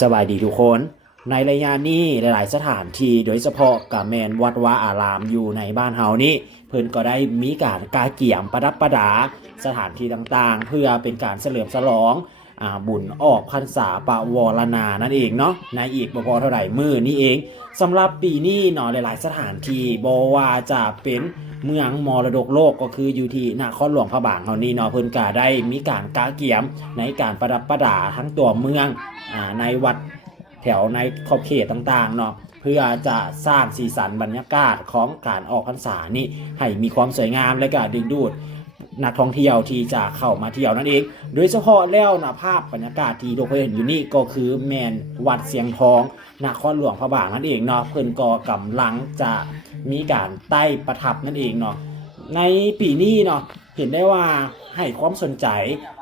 สบายดีทุกคน ในระยะนี้หลาย ๆ สถานที่โดยเฉพาะกับแมนวัดวาอารามอยู่ในบ้านเฮานี่เพิ่นก็ได้มีการกาเกี่ยมประดับประดา สถานที่ต่างๆ เพื่อเป็นการเฉลิมฉลองอบุญออกพรรษาปะวรนานั่นเองเนาะในอีกบ่พอเท่าไหร่มือนี่เองสำหรับปีนี้เนาะหลาย ๆ สถานที่บว่าจะเป็นเมืองมรดกโลกก็คืออยู่ที่นครหลวงพระบางเฮานี่เนาะเพิ่นก็ได้มีการกาเกี่ยมในการประดับประดาทั้งตัวเมือง ในวัดแถวในขอบเขตต่างๆเนาะเพื่อจะสร้างสีสันบรรยากาศของการออกพรรษานี่ให้มีความสวยงามและก็ดึงดูดนักท่องเที่ยวที่จะเข้ามาเที่ยวนั่นเอง โดยเฉพาะแล้วนะภาพบรรยากาศที่ทุกคนเห็นอยู่นี่ก็คือแมนวัดเสียงทองนครหลวงพระบางนั่นเองเนาะเพิ่นก็กำลังจะมีการใต้ประทับนั่นเองเนาะในปีนี้เนาะ เห็นได้ว่าให้ความสนใจ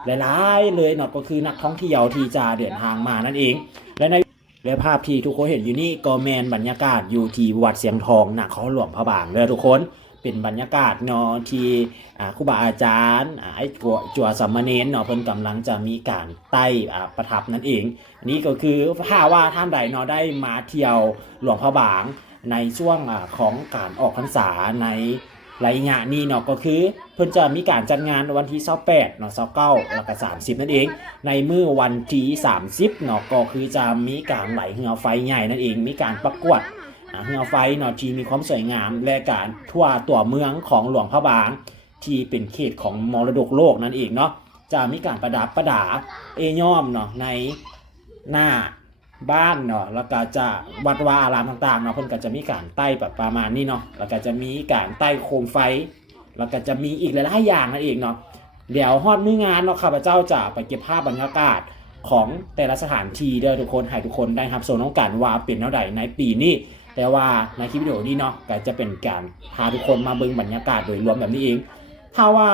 หลายๆเลยเนาะก็คือนักท่องเที่ยวที่จะเดินทางมานั่นเอง และในและภาพที่ทุกคนเห็นอยู่นี่ก็แมนบรรยากาศอยู่ที่วัดเสียงทองนครหลวงพระบางเลยทุกคนเป็นบรรยากาศเนาะที่อ่าครูบาอาจารย์ไอ้จัวจัวสัมมาเนนเนาะเพิ่นกำลังจะมีการไต้อ่ประทับนั่นเอง อันนี้ก็คือถ้าว่าท่านใดเนาะได้มาเที่ยวหลวงพระบางในช่วงอของการออกพรรษาใน ระยะนี้เนาะก็คือเพิ่นจะมีการจัดงานวันที่28เนาะ29แล้วก็30 นั่นเอง ในมื่อวันที่30เนาะก็คือจะมีการไหลเหือไฟใหญ่นั่นเอง มีการประกวดเหือไฟเนาะที่มีความสวยงาม และการทั่วตัวเมืองของหลวงพระบาง ที่เป็นเขตของมรดกโลกนั่นเองเนาะจะมีการประดับประดาเอย่อมเนาะในหน้า บ้านเนาะแล้วก็จะวัดวาอารามต่างๆเนาะเพิ่นก็จะมีการใต้แบบประมาณนี้เนาะแล้วก็จะมีการใต้โคมไฟ แล้วก็จะมีอีกหลายๆอย่างนั่นเองเนาะเดี๋ยวฮอดมื้องานเนาะข้าพเจ้าจะไปเก็บภาพบรรยากาศของแต่ละสถานที่เด้อทุกคนให้ทุกคนได้ครับชมน้องกันว่าเป็นแนวใดในปีนี้แต่ว่าในคลิปวิดีโอนี้เนาะก็จะเป็นการพาทุกคนมาเบิ่งบรรยากาศโดยรวมแบบนี้เอง ถ้าว่า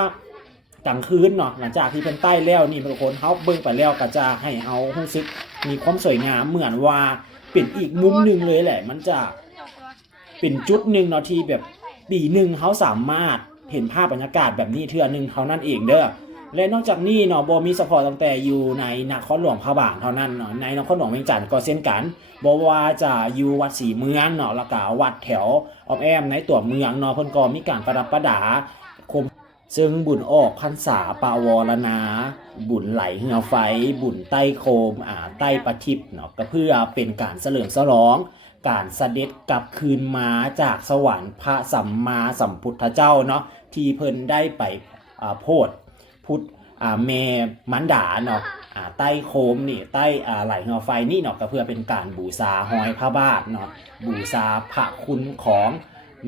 กลางคืนเนาะหลังจากที่เป็นใต้แล้วนี่ทุกคนเฮาเบิ่งไปแล้วก็จะให้เฮารู้สึก มีความสวยงามเหมือนว่าเป็นอีกมุมหนึ่งเลยแหละ มันจะเป็นจุดหนึ่งเนาะที่แบบปีหนึ่งเขาสามารถเห็นภาพบรรยากาศแบบนี้เทื่อหนึ่งเท่านั้นเองเด้อและนอกจากนี้เนาะบมีเฉพาะตั้งแต่อยู่ในนครหลวงพระบางเท่านั้นเนาะในนครหลวงเวียงจันทร์ก็เช่นกันบว่าจะอยู่วัดศรีเมืองเนาะแล้วก็วัดแถวออมแอมในตัวเมืองเนาะเพิ่นก็มีการประดับประดา คมซึ่งบุญออกพรรษาปาวรณาบุญไหลเหือไฟ บุญใต้โคมอ่าใต้ประทิปเนาะก็เพื่อเป็นการเฉลิมฉลอง การเสด็จกลับคืนมาจากสวรรค์พระสัมมาสัมพุทธเจ้าเนาะที่เพิ่นได้ไปอ่าโพธพุทธอ่าเมมันดาเนาะอ่าใต้โคมนี่ใต้อ่าไหลเงาไฟนี่เนาะก็เพื่อเป็นการบูชาหอยพระบาทเนาะบูชาพระคุณของ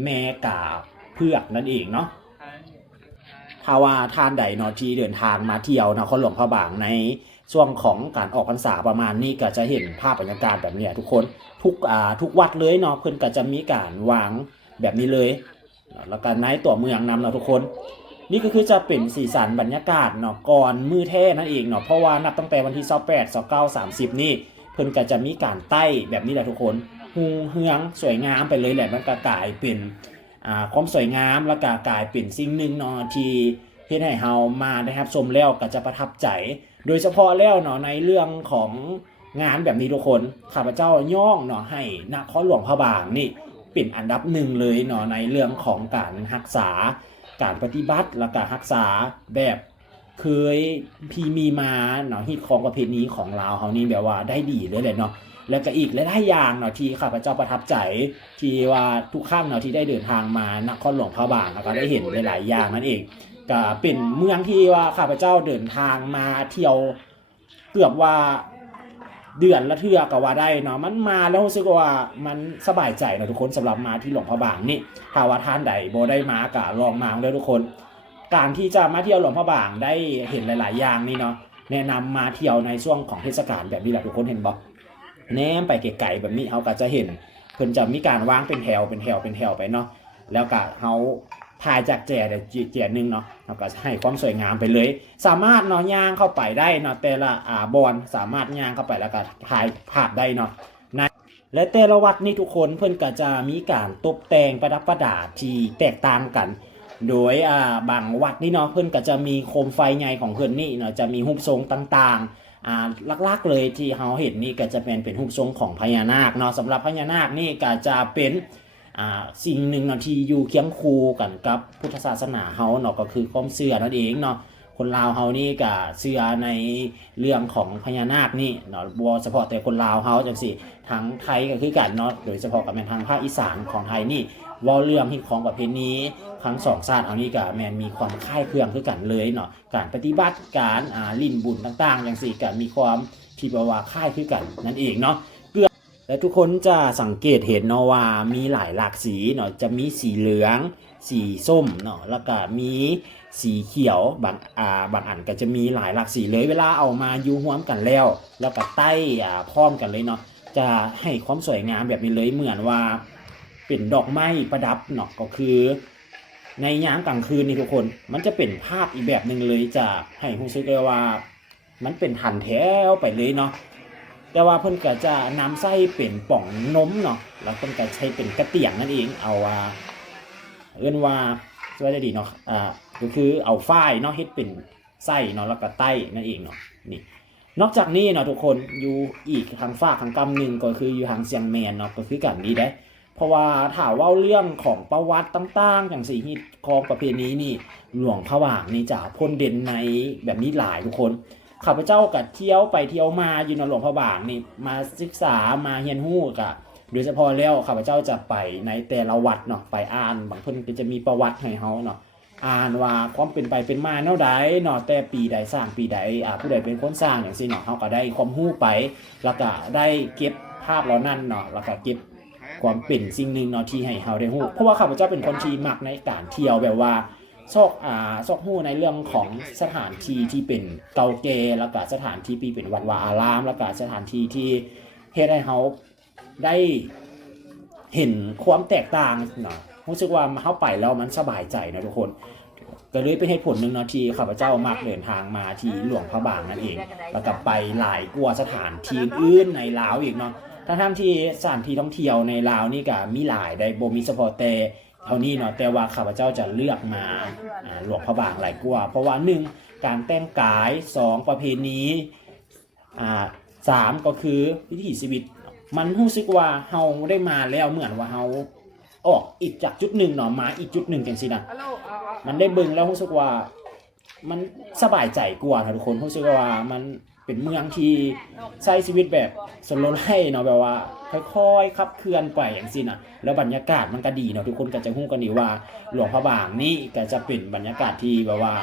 แม่กาเพือกนั่นเองเนาะ ถ้าว่าท่านใดนาะที่เดินทางมาเที่ยวนครหลวงพระบางในช่วงของการออกพรรษาประมาณนี้ก็จะเห็นภาพบรรยากาศแบบนี้ทุกคนทุกอ่าทุกวัดเลยเนาะเพิ่นก็จะมีการวางแบบนี้เลย แล้วก็ในตัวเมืองนำเนาทุกคน นี่ก็คือจะเป็นสีสันบรรยากาศเนาะก่อนมือแท้นั่นเองเนาะเพราะว่านับตั้งแต่วันที่28 29 30 นี่ เพิ่นก็จะมีการใต้แบบนี้แหละทุกคนฮูเฮืองสวยงามไปเลยแหละมันก็กลายเป็น ความสวยงามแล้วก็กลายเป็นสิ่งหนึ่งเนาะที่เฮ็ดให้เฮามาได้รับชมแล้วก็จะประทับใจ โดยเฉพาะแล้วเนาะในเรื่องของงานแบบนี้ทุกคนข้าพเจ้าย่องเนาะให้นครหลวงพระบางนี่เป็นอันดับหนึ่งเลยเนาะในเรื่องของการรักษา การปฏิบัติและการรักษาแบบเคยพีมีมาเนาะฮิตของประเพณีของเราวเขานี่แบบว่าได้ดีเลยเลยเนาะ แล้วก็อีกหลายๆอย่างเนาะที่ข้าพเจ้าประทับใจ ที่ว่าทุกครั้งเนาะที่ได้เดินทางมานครหลวงพระบางแล้วก็ได้เห็นหลายๆอย่างนั่นเองก็เป็นเมืองที่ว่าข้าพเจ้าเดินทางมาเที่ยวเกือบว่าเดือนละเทื่อก็ว่าได้เนาะมันมาแล้วรู้สึกว่ามันสบายใจเนาะทุกคนสำหรับมาที่หลวงพระบางนี่ถ้าว่าท่านใดโบได้มากะลองมาเลยทุกคน การที่จะมาเที่ยวหลวงพระบางได้เห็นหลาย ๆ อย่างนี่เนาะแนะนำมาเที่ยวในช่วงของเทศกาลแบบนี้แหละทุกคนเห็นบ่ แนมไปไกลๆแบบนี้เขาก็จะเห็น เพิ่นจะมีการวางเป็นแถวเป็นแถวเป็นแถวไปเนาะแล้วก็เขาถ่ายจากแจแต่แจหนึงเนาะเขาก็ให้ความสวยงามไปเลย สามารถเนาะย่างเข้าไปได้เนาะแต่ละอ่าบอนสามารถย่างเข้าไปแล้วก็ถ่ายภาพได้เนาะและแต่ละวัดนี่ทุกคนเพิ่อนก็จะมีการตกแต่งประดับประดาที่แตกต่างกัน โดยอ่าบางวัดนี่เนาะเพิ่อนก็จะมีโคมไฟใหญ่ของเพิ่อนนี่เนาะจะมีรูปทรงต่างๆ อ่าลักๆเลยที่เฮาเห็นนี่ก็จะเป็นเป็นรูปทรงของพญานาคเนาะสำหรับพญานาคนี่ก็จะเป็นอ่าสิ่งหนึ่งเนาะที่อยู่เคียงคู่กันกับพุทธศาสนาเฮาเนาะก็คือความเชื่อนั่นเองเนาะคนลาวเฮานี่ก็เชื่อในเรื่องของพญานาคนี่เนาะบ่เฉพาะแต่คนลาวเฮาจังซี่ทั้งไทยก็คือกันเนาะโดยเฉพาะกับแม่นทางภาคอีสานของไทยนี่ ว้าเรื่องที่ของประเพณีทั้งสองชาติเอานี่ก็แมนมีความคล้ายเครื่องคือกันเลยเนาะการปฏิบัติการอ่าลินบุญต่างๆจังซี่ก็มีความที่แปลว่าค่ายคือกันนั่นเองเนาะเกลือและทุกคนจะสังเกตเห็นเนาะว่ามีหลายหลากสีเนาะจะมีสีเหลือง สีส้มเนาะแล้วก็มีสีเขียวบางอ่าบางอันก็จะมีหลายหลากสีเลยเวลาเอามาอยู่ร่วมกันแล้ว แล้วก็ใต้อ่าพร้อมกันเลยเนาะจะให้ความสวยงามแบบนี้เลยเหมือนว่า เป็นดอกไม้ประดับเนาะก็คือ ในยามกลางคืนนี่ทุกคน มันจะเป็นภาพอีกแบบหนึ่งเลยจะให้รู้สึกเลยว่า มันเป็นทันแถวไปเลยเนาะแต่ว่าเพิ่นก็จะนำไส้เป็นป่องนมเนาะแล้วเพิ่นก็ใช้เป็นกระเตียงนั่นเองเอาว่าเอื้นว่าจะว่าได้ดีเนาะอ่าก็คือเอาฝ้ายเนาะเฮ็ดเป็นไส้เนาะแล้วก็ไต้นั่นเองเนาะนี่นอกจากนี้เนาะทุกคนอยู่อีกทางฝากทางกำหนึ่งก็คืออยู่ทางเซียงแมนเนาะก็คือกันนี้ได้ เพราะว่าถาเว่าเรื่องของประวัติต่างๆ อย่างสี่ฮิตของประเพณีนี่หลวงพระบางนี่จะพ่นเด่นในแบบนี้หลายทุกคนข้าพเจ้ากับเที่ยวไปเที่ยวมาอยู่ในหลวงพระบางนี่มาศึกษามาเรียนรู้กะโดยเฉพาะแล้วข้าพเจ้าจะไปในแต่ละวัดเนาะไปอ่านบางคนก็จะมีประวัติให้เฮาเนาะอ่านว่าความเป็นไปเป็นมาแนวใดเนาะแต่ปีใดสร้างปีใดอ่าผู้ใดเป็นคนสร้างอย่างซี่เนาะเฮาก็ได้ความรู้ไป แล้วก็ได้เก็บภาพเหล่านั้นเนาะแล้วก็เก็บ ความเป็นสิ่งหนึ่งเนาะที่ให้เฮาได้รู้เพราะว่าข้าพเจ้าเป็นคนที่มักในการเที่ยวแบบว่าซอกอ่าซอกหู้ในเรื่องของสถานที่ที่เป็นเก่าแก่แล้วก็สถานที่ที่เป็นวัดวาอาราม แล้วก็สถานที่ที่เฮ็ดให้เขาได้เห็นความแตกต่างเนาะรู้สึกว่าเขาไปแล้วมันสบายใจนะทุกคนก็เลยเป็นเหตุผลหนึ่งเนาะที่ข้าพเจ้ามักเดินทางมาที่หลวงพระบางนั่นเอง แล้วก็ไปหลายกว่าสถานที่อื่นในลาวอีกเนาะ ทั้งๆที่สถานที่ท่องเที่ยวในลาวนี่ก็มีหลายได้บ่มีเฉพาะแต่เท่านี้เนาะแต่ว่าข้าพเจ้าจะเลือกมาหลวงพระบางหลายกว่า เพราะว่าหนึ่งการแต่งกายสองประเพณีอ่าสามก็คือวิถีชีวิต มันรู้สึกว่าเฮาได้มาแล้วเหมือนว่าเฮาออกอีกจากจุดหนึ่งเนาะมาอีกจุดหนึ่งจังซี่นะมันได้เบิ่งแล้วรู้สึกว่า มันสบายใจกว่าทุกคนรู้สึกว่ามัน เป็นเมืองที่ใช้ชีวิตแบบสนโลไล่เนาะแบบว่า ค่อยๆขับเคลื่อนไปอย่างซี่นะแล้วบรรยากาศมันก็ดีเนาะทุกคนก็จะฮู้กันดีว่า หลวงพระบางนี่ก็จะเป็นบรรยากาศที่แบบว่า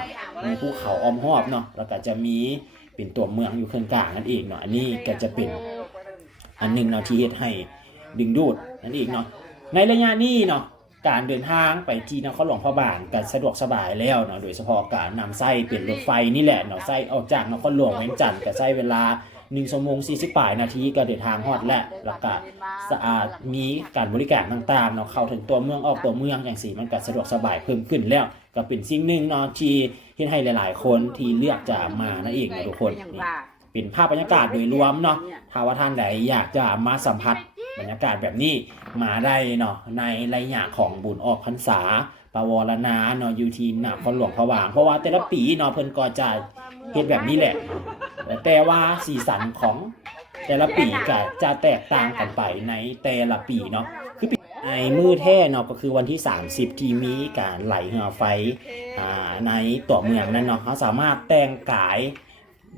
มีภูเขาอ้อมรอบเนาะแล้วก็จะมีเป็นตัวเมืองอยู่ข้างกลางนั่นเองเนาะอันนี้ก็จะเป็นอันหนึงเนาะที่เฮ็ดให้ดึงดูดนั่นเองเนาะในระยะนี้เนาะ การเดินทางไปที่นครหลวงพระบางก็สะดวกสบายแล้วเนาะโดยเฉพาะการนำไส้เป็นรถไฟนี่แหละเนาะไส้ออกจากนครหลวงเวียงจันทร์ก็ใช้เวลา1ชั่วโมง40ปลายนาทีก็เดินทางฮอดแล้วแล้วก็สะอาดมีการบริการต่างๆเนาะเข้าถึงตัวเมืองออกตัวเมืองอย่างสีมันก็สะดวกสบายเพิ่มขึ้นแล้ว ก็เป็นสิ่งหนึ่งเนาะที่เฮ็ดให้หลาย ๆ คนที่เลือกจะมานั่นเองนะทุกคนนี่เป็นภาพบรรยากาศโดยรวมเนาะถ้าว่าท่านใดอยากจะมาสัมผัส บรรยากาศแบบนี้มาได้เนาะในระยะของบุญออกพรรษาปวารณาเนาะอยู่ที่นครหลวงพระบางเพราะว่าแต่ละปีเนาะเพิ่นก็จะเฮ็ดแบบนี้แหละ แต่ว่าสีสันของแต่ละปีก็จะแตกต่างกันไปในแต่ละปีเนาะคือปีในมือแท้เนาะก็คือวันที่ 30 ที่มีการไหลเหือไฟอ่าในตัวเมืองนั่นเนาะเขาสามารถแต่งกาย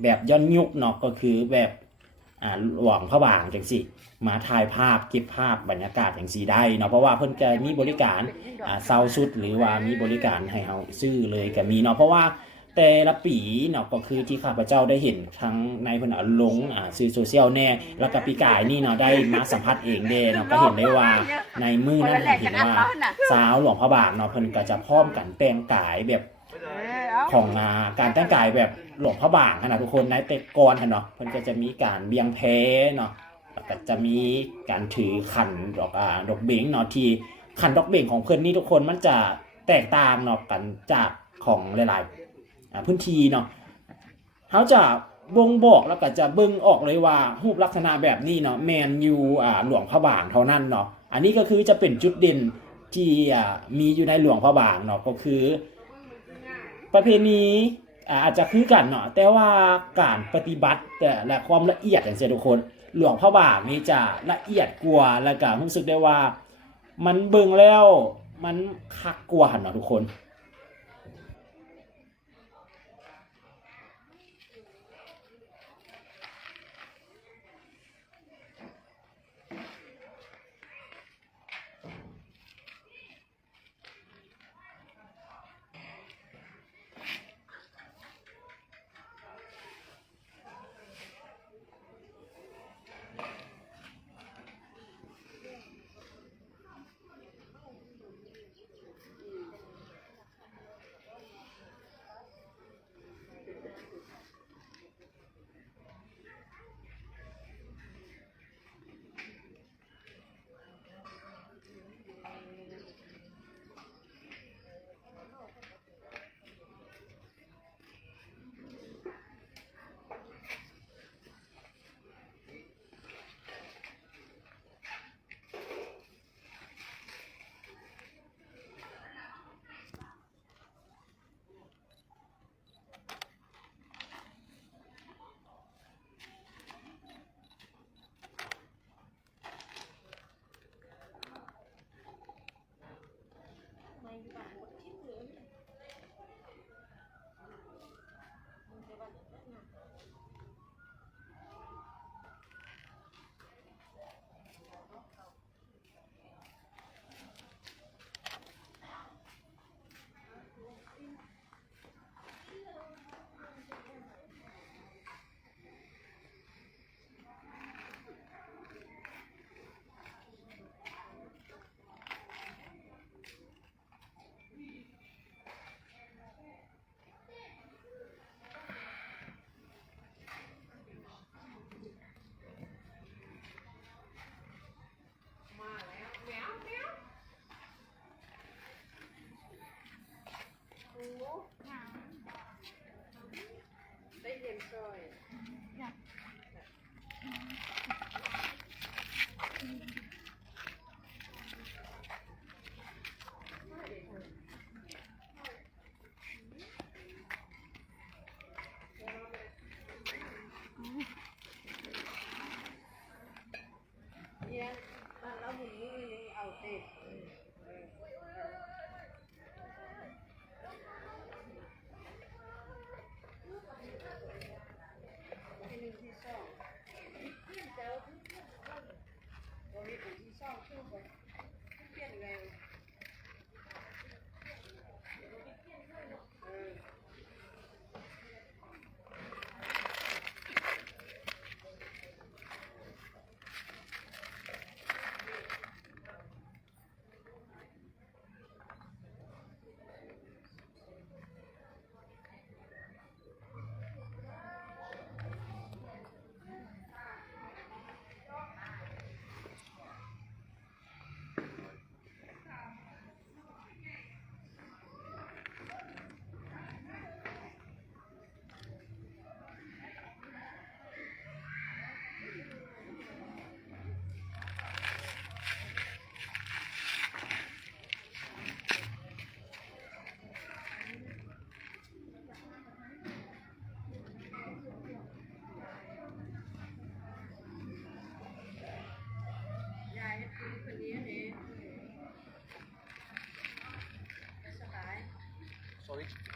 แบบย้อนยุคเนาะก็คือแบบ อ่าหลวงพระบางจังสิมาถ่ายภาพเก็บภาพบรรยากาศอย่างสีได้เนาะเพราะว่าเพิ่นจะมีบริการอ่าเซาชุดหรือว่ามีบริการให้เราซื้อเลยก็มีเนาะเพราะว่าแต่ละปีเนาะก็คือที่ข้าพเจ้าได้เห็นทั้งในเพิ่นเอาลงอ่าสื่อโซเชียลแน่ แล้วก็ปีกายนี่เนาะได้มาสัมผัสเองเด้เนาะก็เห็นได้ว่าในมือนั้นเห็นว่าสาวหลวงพระบางเนาะเพิ่นก็จะพร้อมกันแต่งกายแบบ ของอาการแต่งกายแบบหลวงพระบางนะทุกคนในแต่ก่อนหั่นเนาะเพิ่นก็จะมีการเบียงแพเนาะแล้วก็จะมีการถือขันดอกอ่าดอกเบงเนาะที่ขันดอกเบงของเพิ่อนนี่ทุกคนมันจะแตกต่างเนาะกันจากของหลายๆพื้นที่เนาะเขาจะบ่งบอกแล้วก็จะเบิ่งออกเลยว่ารูปลักษณะแบบนี้เนาะแมนยูอ่าหลวงพระบางเท่านั้นเนาะอันนี้ก็คือจะเป็นจุดเด่นที่อ่ามีอยู่ในหลวงพระบางเนาะก็คือ ประเพณีอาอาจจะคือกันเนาะแต่ว่าการปฏิบัติแต่และความละเอียดอย่างเช่นทุกคน หลวงพระบาทนี่จะละเอียดกว่าและก็รู้สึกได้ว่า มันเบิ่งแล้วมันคักกว่าหั่นเนาะทุกคน อย 我们手机上就是书店里面有。Corey.